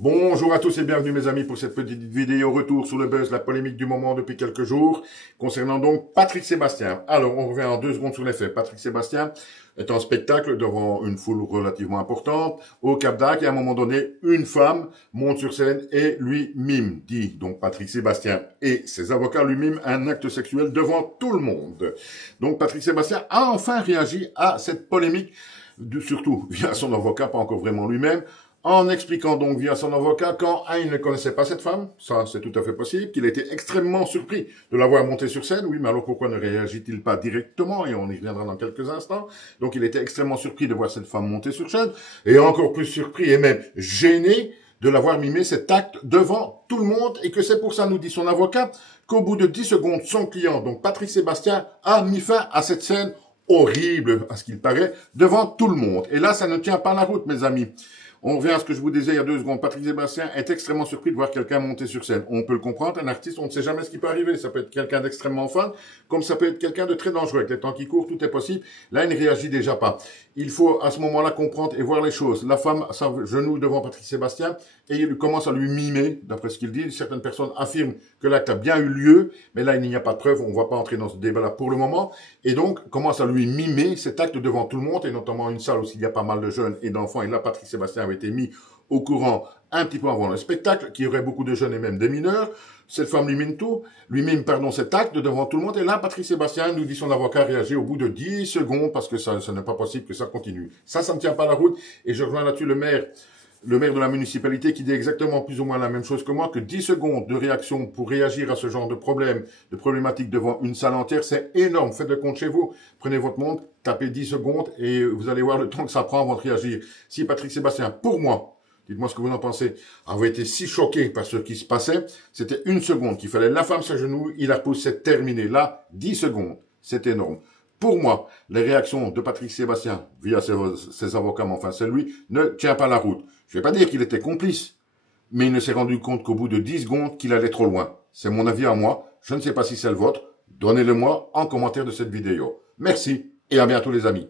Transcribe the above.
Bonjour à tous et bienvenue mes amis pour cette petite vidéo retour sur le buzz, la polémique du moment depuis quelques jours, concernant donc Patrick Sébastien. Alors, on revient en 2 secondes sur les faits. Patrick Sébastien est en spectacle devant une foule relativement importante au Cap d'Agde et à un moment donné, une femme monte sur scène et lui mime, dit donc Patrick Sébastien et ses avocats lui miment un acte sexuel devant tout le monde. Donc Patrick Sébastien a enfin réagi à cette polémique, surtout via son avocat, pas encore vraiment lui-même, en expliquant donc via son avocat il ne connaissait pas cette femme, ça c'est tout à fait possible, qu'il était extrêmement surpris de la voir monter sur scène. Oui, mais alors pourquoi ne réagit-il pas directement? Et on y reviendra dans quelques instants. Donc il était extrêmement surpris de voir cette femme monter sur scène, et encore plus surpris et même gêné de la voir mimer cet acte devant tout le monde, et que c'est pour ça, nous dit son avocat, qu'au bout de 10 secondes, son client, donc Patrick Sébastien, a mis fin à cette scène horrible, à ce qu'il paraît, devant tout le monde. Et là, ça ne tient pas la route, mes amis. On revient à ce que je vous disais il y a 2 secondes. Patrick Sébastien est extrêmement surpris de voir quelqu'un monter sur scène. On peut le comprendre, un artiste, on ne sait jamais ce qui peut arriver. Ça peut être quelqu'un d'extrêmement fan, comme ça peut être quelqu'un de très dangereux. Avec les temps qui courent, tout est possible. Là, il ne réagit déjà pas. Il faut à ce moment-là comprendre et voir les choses. La femme s'agenouille devant Patrick Sébastien et il commence à lui mimer, d'après ce qu'il dit. Certaines personnes affirment que l'acte a bien eu lieu, mais là, il n'y a pas de preuve. On ne va pas entrer dans ce débat-là pour le moment. Et donc, commence à lui mimer cet acte devant tout le monde, et notamment une salle où il y a pas mal de jeunes et d'enfants. Et là, Patrick Sébastien avait été mis au courant un petit peu avant le spectacle, qu'il y aurait beaucoup de jeunes et même des mineurs. Cette femme lui mime cet acte devant tout le monde. Et là, Patrick Sébastien, nous dit son avocat, réagit au bout de 10 secondes parce que ça n'est pas possible que ça continue. Ça ne tient pas la route. Et je rejoins là-dessus le maire de la municipalité qui dit exactement plus ou moins la même chose que moi, que 10 secondes de réaction pour réagir à ce genre de problématique devant une salle entière, c'est énorme. Faites le compte chez vous. Prenez votre montre, tapez 10 secondes et vous allez voir le temps que ça prend avant de réagir. Si Patrick Sébastien, pour moi, dites-moi ce que vous en pensez, avait été si choqué par ce qui se passait, c'était 1 seconde qu'il fallait. La femme s'agenouille, il la repousse, c'est terminé. Là, 10 secondes. C'est énorme. Pour moi, les réactions de Patrick Sébastien, via ses avocats, mais enfin c'est lui, ne tient pas la route. Je ne vais pas dire qu'il était complice, mais il ne s'est rendu compte qu'au bout de 10 secondes, qu'il allait trop loin. C'est mon avis à moi. Je ne sais pas si c'est le vôtre. Donnez-le moi en commentaire de cette vidéo. Merci et à bientôt les amis.